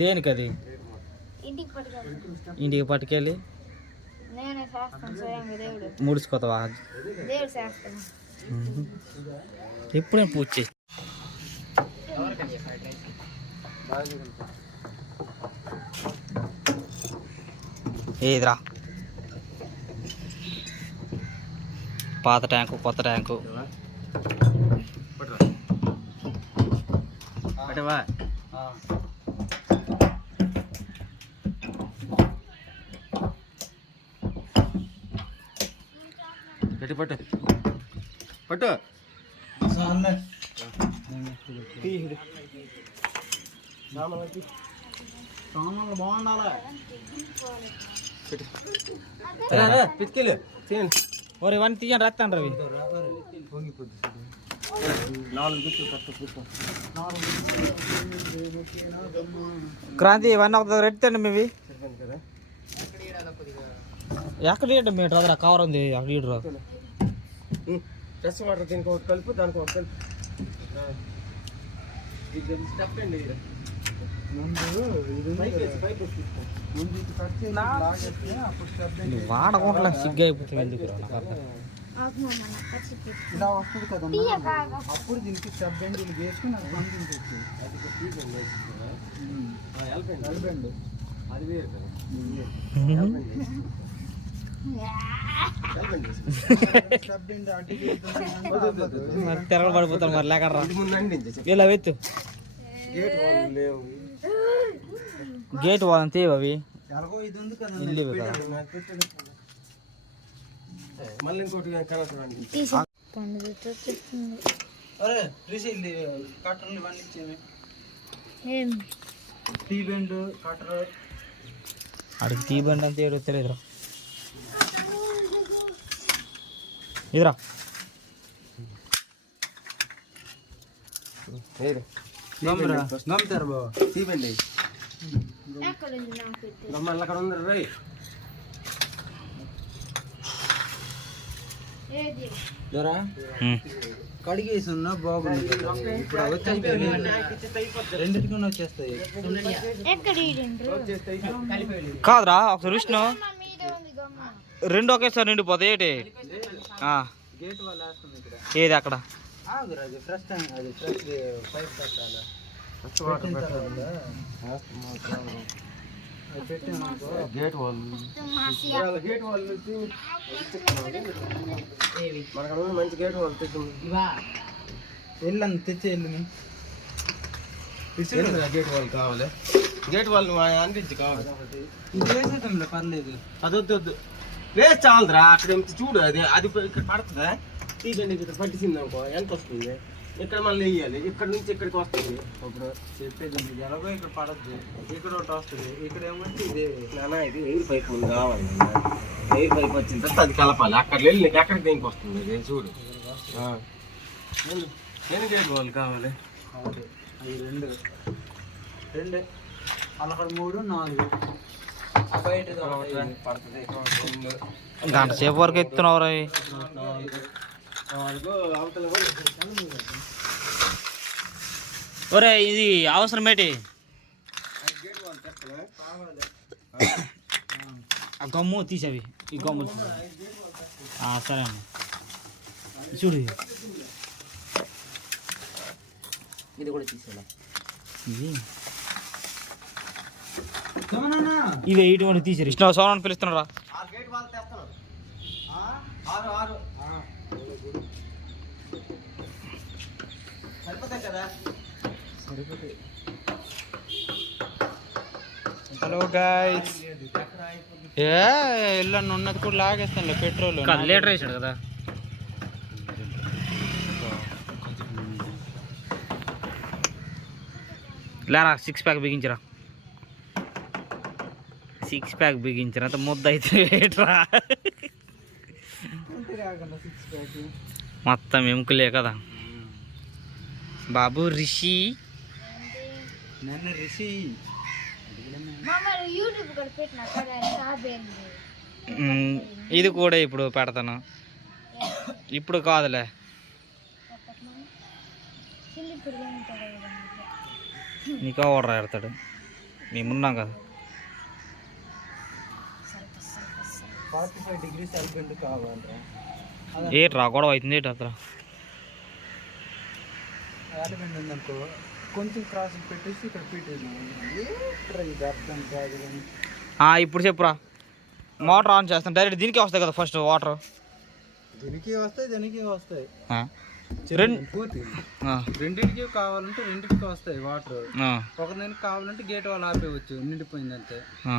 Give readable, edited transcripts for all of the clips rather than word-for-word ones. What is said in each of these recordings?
దేనికి అది ఇంటికి పట్టుకెళ్ళి ముడుచుకోతావా? ఎప్పుడు నేను పూజ చేసి ఏదిరా పాత ట్యాంకు కొత్త ట్యాంకు పట్టవా? పట్టు పట్టు పట్టు సామాన్లు బాగుండాలా పితికెళ్ళు ఓరే ఇవన్నీ తీయండి రాస్తాను రవి. క్రాంతి ఇవన్నీ ఒక రెట్టండి మీవి ఎక్కడ ఇవ్వండి మీటర్ అదరా కవర్ ఉంది అక్కడ ఇడరు ఫ్రెష్ వాటర్ దీనికి ఒక కలుపు దానికి ఒక కలుపు వాడకుండా సిగ్గు అయిపోతుంది ఎందుకు ఇలా వస్తుంది కదా అప్పుడు దీనికి స్టెప్ బెండ్ వేసుకుని అది పంపించవచ్చు. అది వేరు కదా తిరగబడిపోతారు మరి లేక ఇలా వెత్తు గేట్ వాళ్ళని తీయవు అవి ఇల్లు కదా. మళ్ళీ ఇంకోటి కలర్ టీ బెండ్ కటర్ అడిగి టీ బండి అంతే ఏడో తెలియదురా ఇదిరా నమ్ముతారు బాబా టీ బెండ్ మళ్ళీ అక్కడ ఉంది రై కడిగేసి ఉన్నా బాగుంది. ఇప్పుడు రెండింటికి వచ్చేస్తాయి కాదురా ఒకసారి విష్ణు రెండు ఒకేసారి నిండిపోతాయి ఏంటి గేట్ వాళ్ళు వేస్తుంది ఇక్కడ ఏది అక్కడ ఫ్రెష్ టైం అది ఫ్రెష్ పైప్ పెట్టాలి గేట్ వాళ్ళు మనకు మంచి గేట్ వాళ్ళు తెచ్చు వెళ్ళండి తెచ్చి వెళ్ళి గేట్ వాళ్ళు కావాలి. గేట్ వాళ్ళు అందించి కావాలి పర్లేదు అది వద్దు వద్దు వేస్ట్ చాలదురా అక్కడ చూడు అది అది ఇక్కడ పడుతుందా తీగండి ఇక్కడ పట్టించింది అనుకో ఎంత వస్తుంది ఇక్కడ మళ్ళీ వేయాలి ఇక్కడ నుంచి ఇక్కడికి వస్తుంది. ఇప్పుడు చెప్పేది ఎలాగో ఇక్కడ పడద్దు ఇక్కడ ఒకటి వస్తుంది ఇక్కడ ఏమంటే ఇదే నానా ఇది ఎయిర్ పైప్ ఉంది కావాలి. ఎయిర్ పైప్ వచ్చిన తర్వాత అది కలపాలి అక్కడ వెళ్ళి నీకు ఎక్కడికి దేనికి వస్తుంది ఇది చూడు. ఎన్ని గేట్ వాళ్ళు కావాలి? రెండే అక్కడ 3 4 పడుతుంది గంట సేపు వరకు ఎత్తున్నావు అవి ఒరే ఇది అవసరమేటి ఆ గమ్ము తీసేవి ఈ గమ్ము సరే అండి చూడు ఇది కూడా తీసేలా ఇవి ఇటువంటి తీసారు ఇష్టం సోనాన్ని పిలుస్తున్నారా హలో గైస్ ఇల్లు ఉన్నది కూడా లాగేస్తాను పెట్రోల్ లీటర్ వేసాడు కదా లేరా 6 ప్యాక్ బిగించరా 6 ప్యాక్ బిగించరా అంత ముద్ద అయితే ఏట్రా మొత్తం ఎముకలే కదా బాబు రిషి ఇది కూడా ఇప్పుడు పెడతాను ఇప్పుడు కాదులే నీకా వాటర్ ఎడతాడు మేము ఉన్నాం కదా. 45 degrees ఎల్బెండ్ కావాలరా. ఏట్రా గొడవ అవుతుంది ఏంటి అത്ര ఎల్బెండ్ ఉందనుకో కొంచెం క్రాస్ పెట్టేసి ఇక్కడ పెట్టేది ఇది అర్థం కాదు. ఇప్పుడు చెప్పురా. మోటార్ ఆన్ చేస్తాను డైరెక్ట్ దీనికే వస్తాయి కదా ఫస్ట్ వాటర్. దీనికి వస్తాయి పూర్తి రెండింటికి కావాలంటే రెండింటికి వస్తాయి వాటర్. ఒక దానికి కావాలంటే గేట్ వాళ్ళు ఆపేయచ్చు నిండిపోయిందంటే.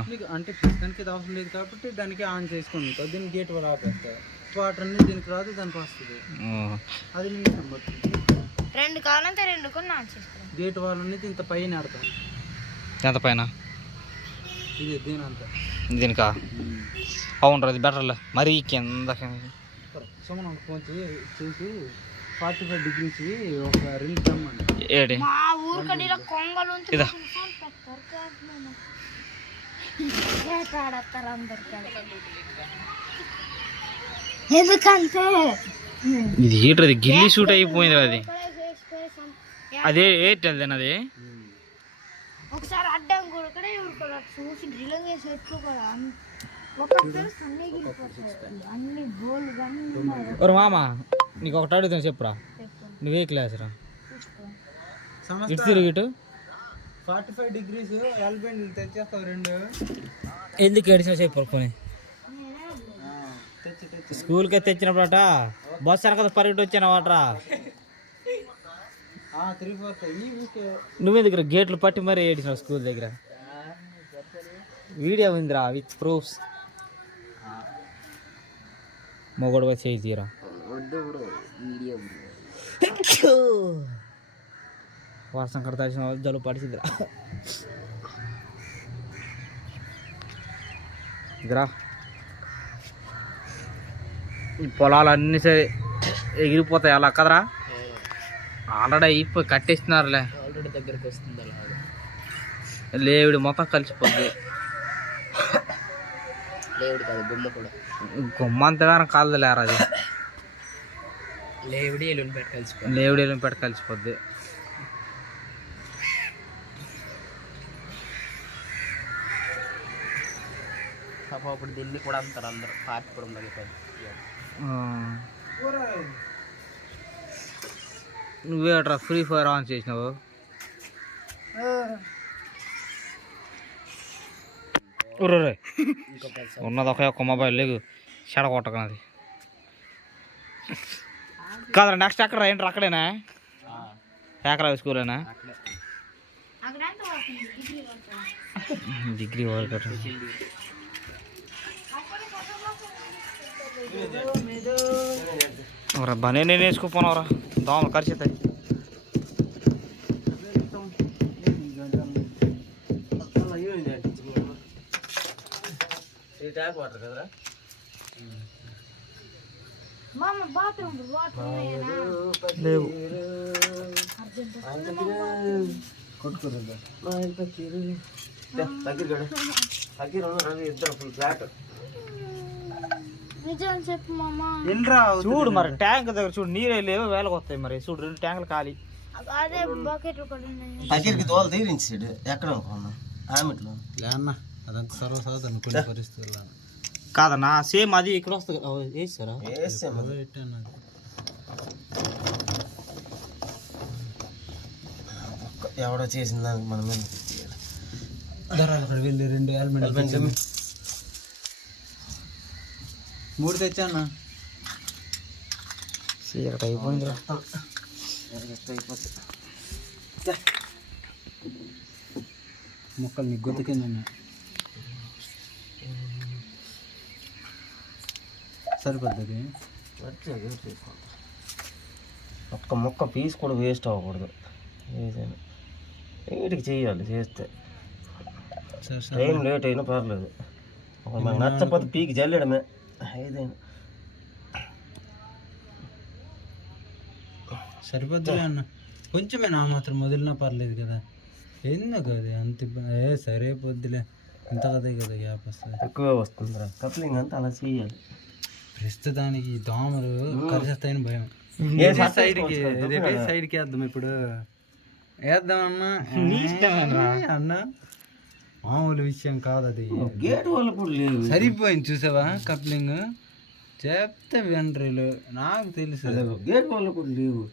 నీకు అంటే దానికి ఇది అవసరం లేదు కాబట్టి దానికి ఆన్ చేసుకుని ఉంటావు. దీనికి గేట్ వాళ్ళు ఆపేస్తాయి. వాటర్ అన్ని దీనికి రాదు దానికి వస్తుంది. అది రెండు కావాలంటే రెండు కొన్ని ఆన్ చేసుకో. గేట్ వాళ్ళు అనేది ఇంత పైన ఆడతాం. ఎంత పైన ఇది దీని అంతా దీనికా? అవును అది బెటర్లే మరీ కింద. సుమన్ ఫోన్ చూసి 45 degrees ఒక రింగ్ తమ్మండి. ఏడి ఇదా ఎందుకంటే ఇది హీటర్, అది గిల్లి షూట్ అయిపోయింది. అది అదే ఎయిర్టెల్ అది. ఒకసారి అడ్డం కూడా చూసి డ్రిల్లింగ్ చేసి ఎట్లు కూడా అన్ని గోల్డ్. ఒరు మామ నీకు ఒకటి అడుగుతాను చెప్పురా. నువ్వే క్లాస్ రా ఇటు తిరుగు ఇటు. 45 degrees ఎల్బెండ్ తెచ్చేస్తావు రెండు. ఎందుకు ఏడిచినా చెప్పు పోనీ. స్కూల్కి తెచ్చినప్పుడు అట బస్సు అనక పరిగెట్టి వచ్చాను వాటరా. నువ్వే దగ్గర గేట్లు పట్టి మరీ ఏడిచినావు స్కూల్ దగ్గర. వీడియో ఉందిరా విత్ ప్రూఫ్స్. మొగడుగా చేయి తీరా. వర్షం కడతాల్సిన జలుబు పడిచిద్దిరా. ఇదిరా ఈ పొలాలు అన్నీ సరే ఎగిరిపోతాయి అలా కదరా. ఆల్రెడీ అయిపోయి కట్టేస్తున్నారులే. ఆల్రెడీ దగ్గరికి వస్తుంది అలా. లేవిడి మొత్తం కలిసిపోద్ది. లేవిడి కాదు బొమ్మ కూడా. గుమ్మ అంతగానం కాదులేరా అది. లేవిడి ఎల్లుండిపేట కలిసిపోద్ది. లేవిడి ఎల్లుండిపేట కలిసిపోద్ది. అప్పుడు ఢిల్లీ కూడా అంటారు అందరు పార్టీపురం దగ్గర. నువ్వే అట్రా ఫ్రీ ఫైర్ ఆన్ చేసినావు. ఊరే ఉన్నది ఒక్క మొబైల్ లేకు చెడగొట్టకనది కాదురా. నెక్స్ట్ ఎక్కడ ఏంటి అక్కడేనా? ఏకరా స్కూలేనా? డిగ్రీ వర్క్ బనే నేను వేసుకోపోనవరా. దోమలు ఖర్చుతాయి. ట్యాప్ వాటర్ కదరా. లేవు చూడు మరి ట్యాంక్ దగ్గర చూడు నీరే లేవు వేలకు వస్తాయి. మరి చూడు రెండు ట్యాంకులు ఖాళీ. దగ్గరికి దోలు తీరించాడు ఎక్కడ అనుకున్నా ఆమెట్లో అన్న అదంతా సర్వసాధారణ కొన్ని పరిస్థితుల్లో కాదన్నా. సేమ్ అది ఇక్కడ వస్తుంది వేసారా? ఎవడో చేసిన దానికి మనం అక్కడ వెళ్ళి రెండు హెల్మెట్ 3 తెచ్చానా. సీరట్ అయిపోయింది. మొక్కలు నీకు గొంతుకిందన్నా సరిపోద్ది. ఒక్క మొక్క పీస్ కూడా వేస్ట్ అవ్వకూడదు. ఏదైనా వీటికి చెయ్యాలి. చేస్తే టైం లేట్ అయినా పర్లేదు. మనకు నచ్చకపోతే పీకి జల్లడమే. ఏదైనా సరిపోద్దులే అన్న. కొంచెమేనా మాత్రం వదిలినా పర్లేదు కదా. ఎందుకు అది అంత సరే పొద్దులే ఇంత కదే కదా గ్యాప్ వస్తుంది. ఎక్కువే వస్తుందిరా. కప్లింగ్ అంతా అలా చేయాలి. ప్రస్తుతానికి దోమలు కలిసేస్తాయని భయం. సైడ్కి వేద్దాం ఇప్పుడు. వేద్దామన్నా నీ ఇష్టమేరా. అన్న మామూలు విషయం కాదు అది. గేట్ వాళ్ళు కూడా లేదు. సరిపోయింది చూసావా కప్లింగ్. చెప్తే వెంట్రీలు నాకు తెలుసు. గేట్ వాళ్ళు కూడా లేవు.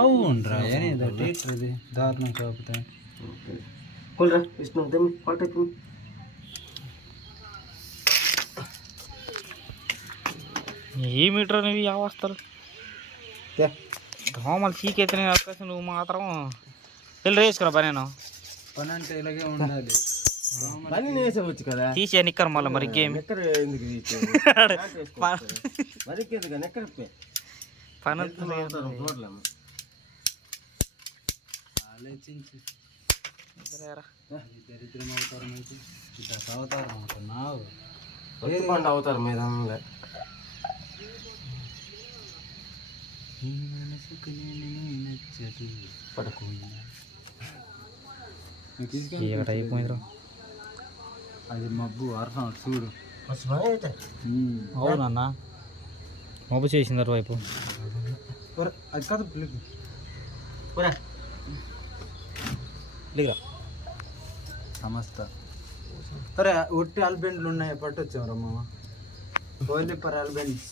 అవునరా అది దారుణం కాకపోతే. కొలరా ఇష్టం తెమ్మి పట్టకు. ఏ మీటర్ అనేవి అవస్థలు దోమలు చీకెత్తిన అవకాశం నువ్వు మాత్రం వెళ్ళి రేసుకురా పని నేను పని అంటే ఇలాగే ఉండాలి. పని వేసేవచ్చు కదా. తీసే నిక్కరు మళ్ళీ మరి ఇంకేమి ఎక్కడ ఎందుకు మరి ఎక్కడ పని ఆలోచించి దరిద్రం అవతారం అయితే అవతారం అవుతున్నావు. పండు అవుతారు మీద అయిపోయిందిరా. అది మబ్బు అర్హం చూడు. అవునన్నా మబ్బు చేసింది వైపు. అది కాదు సమస్త. సరే ఒట్టి ఆల్బెండ్లు ఉన్నాయి పట్టొచ్చాం రమ్మ. ఓన్లీ పర్ ఆల్బెండ్స్.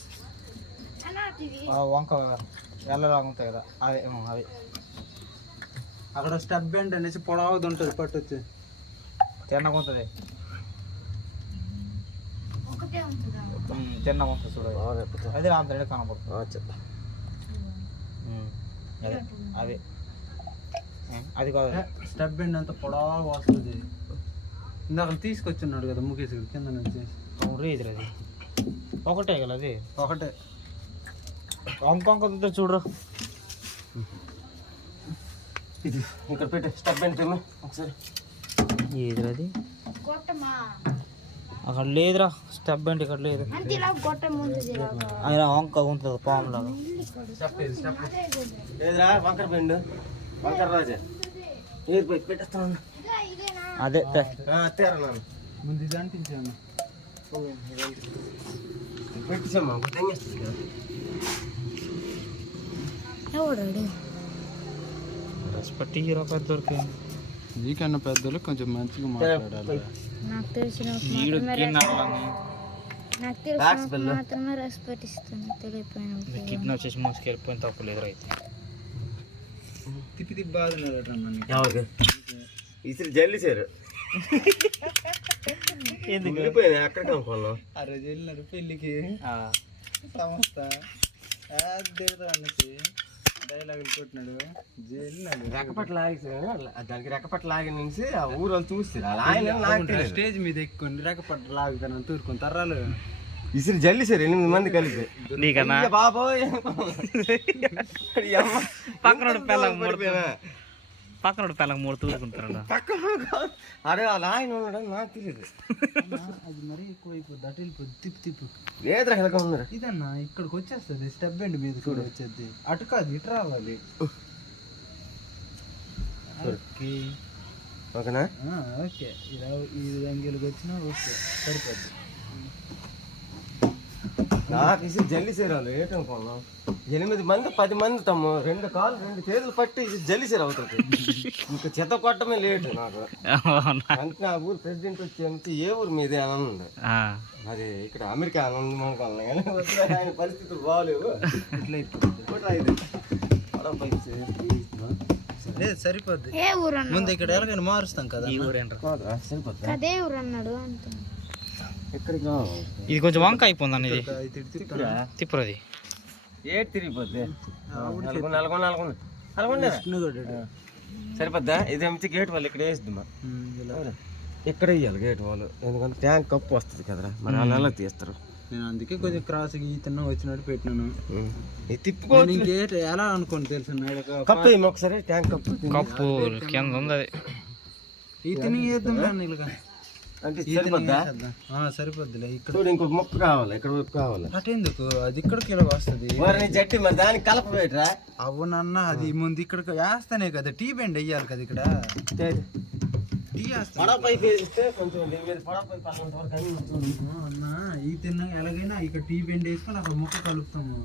వంక వెళ్ళలాగా ఉంటాయి కదా అవి అవి అక్కడ స్టెప్ బెండ్ అనేసి పొడవుది ఉంటుంది పట్టొచ్చు. చిన్నగా ఉంటుంది ఒకటే ఉంటుందా? చిన్నగా ఉంటుంది చూడ. అదే అంత రెడీ కనపడుతుంది. అదే అదే అది కాదు స్టెప్ బెండ్ అంతా పొడవుగా వస్తుంది. ఇందాక తీసుకొచ్చున్నాడు కదా ముఖేష్ కింద నుంచి. రేజర్ అది ఒకటే కదా అది ఒకటే. వంక చూడరు. ఇది ఇక్కడ పెట్టే స్టెప్ బెండ్ ఒకసారి. ఏదిరా అది గొట్టమా? అక్కడ లేదురా స్టెప్ బెండ్ ఇక్కడ లేదు. అంతే ఇలా గొట్టం ఉంటుంది. ఆయన వంక ఉంటుంది పాము లాగా. ఏదిరా వంకర బెండ్ వంకర రాజా పెట్టేస్తాను. అదే తేరా నాన్న ముందు ఇది అంటించాను. పెట్టించమ్మా ఎవడాడు? రెస్పెక్ట్ హీరో పెద్ద దొరికింది. నీకన్నా పెద్దలు కొంచెం మంచిగా మాట్లాడాలి. నాకు తెలిసిన మాత్రమే రెస్పెక్ట్ ఇస్తాను. తెలియపోయిన కిడ్నాప్ చేసి మోసుకెళ్ళిపోయిన తప్పు లేదు రైతు. తిప్పి తిప్పి బాగున్నారట. ఎవరికి ఇసురు జల్లిసారు. ఎందుకు అక్కడికి అనుకున్నాం. ఆ రోజు వెళ్ళినారు పెళ్ళికి సంస్థ అనేసి డైలాగులు కొట్టినాడు. రెక్కపట్ల దానికి రెక్కపట్ల లాగి నుంచి ఆ ఊరు వాళ్ళు చూస్తారు. స్టేజ్ మీద ఎక్కువ రెక్కపట్ల లాగుతాను తూరుకుని తర్రాలు ఇసురు జల్లిసారు 8 మంది కలిపి. నీకన్నా బాబోయ్ పక్కన పిల్లకి 3 తూరుకుంటారు. అరే అలా ఆయన ఉన్నాడని నాకు తెలియదు. అది మరీ ఎక్కువ అయిపోద్ది. అటు వెళ్ళిపోద్ది తిప్పి తిప్పు. ఏదో హెలక ఉన్నారు. ఇదన్నా ఇక్కడికి వచ్చేస్తుంది స్టెప్ బెండ్ మీద కూడా వచ్చేది. అటు కాదు ఇటు రావాలి. ఓకే ఓకేనా? ఓకే ఈ అంగీలకి వచ్చినా ఓకే సరిపోద్ది. నాకు ఇసి జల్లిసేరాలు ఏటనుకున్నాం. 8 మంది 10 మంది తమ్ము 2 కాళ్ళు 2 చేతులు పట్టి జల్లిసేరు అవుతుంది. ఇంకా చెత్త కొట్టమే లేటు నాకు. అందుకే ఆ ఊరు ప్రెసిడెంట్ వచ్చి ఏ ఊరు మీదే అని ఉంది. అది ఇక్కడ అమెరికా అని ఉంది అనుకున్నాను. కానీ ఆయన పరిస్థితులు బాగాలేవు. లేదు సరిపోద్ది. ఏ ఊరు ముందు ఇక్కడ ఎలాగైనా మారుస్తాం కదా. ఈ ఊరేంట్రా సరిపోద్ది. అదే ఊరు అన్నాడు అంత. ఎక్కడికి ఇది కొంచెం వంక అయిపోయింది అన్న. ఇది తిప్పురు అది ఏడు తిరిగిపోద్ది. సరిపోద్దా? ఇది మంచి గేట్ వాళ్ళు ఇక్కడ వేసిద్దామా? ఇక్కడ వేయాలి గేట్ వాళ్ళు. ఎందుకంటే ట్యాంక్ కప్పు వస్తుంది కదరా, మరి వాళ్ళు ఎలా తీస్తారు. నేను అందుకే కొద్దిగా క్రాస్ ఈతన్నా వచ్చినట్టు పెట్టినాను. తిప్పుకోవాలి. గేట్ ఎలా అనుకోండి తెలుసు. కప్పు వేయము ఒకసారి. ట్యాంక్ కప్పు కింద ఉంది అది. ఈతని వేద్దాం ఇలాగా అంటే సరిపోద్దా? సరిపోద్దిలే. ఇక్కడ ఇంకొక మొక్క కావాలి. ఇక్కడ కావాలి. అటెందుకు అది ఇక్కడికి ఇలా వస్తుంది. జట్టి మరి దానికి కలప పెట్టరా? అవునన్న అది ముందు ఇక్కడ వేస్తానే కదా. టీ బెండ్ వెయ్యాలి కదా ఇక్కడ. టీ అన్న ఈ తిన్నా ఎలాగైనా ఇక్కడ టీ బెండ్ వేసుకొని అక్కడ మొక్క కలుపుతాము.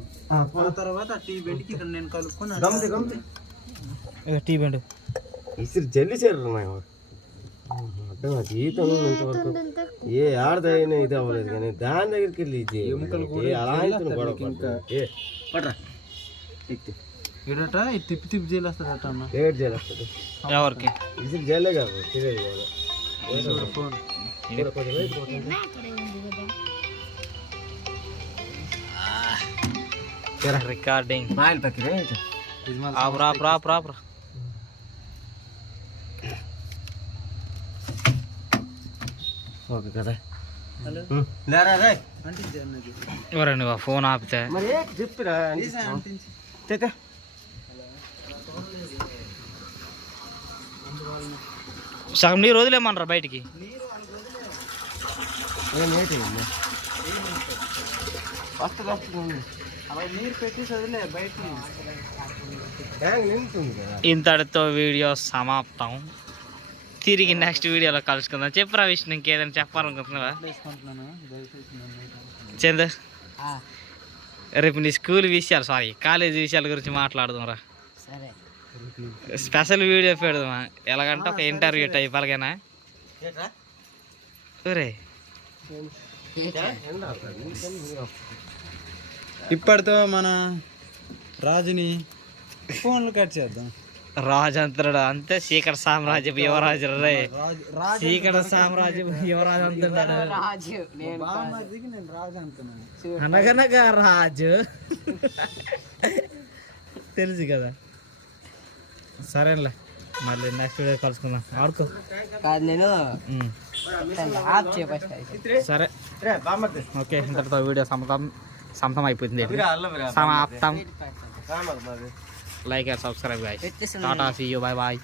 తర్వాత టీ బెండ్కి ఇక్కడ నేను కలుపుకొని టీ బెండ్ ఇసురు జల్లి చేరు అర్థం ఆ జీవితం ఇంతవరకు ఏ ఆడదైనా ఇది అవ్వలేదు కానీ దాని దగ్గరికి వెళ్ళి ఇది అలా అయితే గొడవ పడరా ఏడట ఇది తిప్పి తిప్పి చేయలేస్తాడట అన్న. ఏడు జైలు వస్తుంది ఎవరికి ఇసురు జైలే కాదు తెలియదు ఫోన్ అక్కడే ఉంది కదా. రికార్డింగ్ మాయలు పక్కనే ఆపురా ఆపురా ఆపురా ఆపురా. ఓకే కదా లేరా రే అంటించే అన్నది ఎవరండి ఫోన్ ఆపితే మరి చెప్పిరా తెతే సగం నీరు వదిలేమన్నారా బయటికి. వస్తుంది వస్తుంది అలా నీరు పెట్టి చదిలే బయట ట్యాంక్ నిండుతుంది కదా ఇంతటితో వీడియో సమాప్తం. తిరిగి నెక్స్ట్ వీడియోలో కలుసుకుందాం. చెప్పురా విష్ణు, ఇంకేదైనా చెప్పాలనుకుంటున్నావా? వేసుకుంటున్నాను దయచేసి చందు, రేపు నీ స్కూల్ విషయాలు సారీ కాలేజ్ విషయాల గురించి మాట్లాడదాం రా. స్పెషల్ వీడియో పెడదామా? ఎలాగంటే ఒక ఇంటర్వ్యూ టైప్ అలాగేనా? ఒరే ఇప్పటితో మన రాజుని ఫోన్లు కట్ చేద్దాం. రాజంతుడు అంతే, చీకటి సామ్రాజ్యం యువరాజు రే. చీకటి సామ్రాజ్యం యువరాజు అంటున్నాడు. బామ్మర్దికి నేను రాజు అనుకున్నాను. అనగనగా రాజు తెలుసు కదా. సరేలే, మళ్ళీ నెక్స్ట్ వీడియో కలుసుకుందాం. ఆడుకో నేను సరే. ఓకే, ఇంతటితో వీడియో సమాప్తం అయిపోతుంది. సమాప్తం. Like and subscribe guys. Tata, see you, bye bye.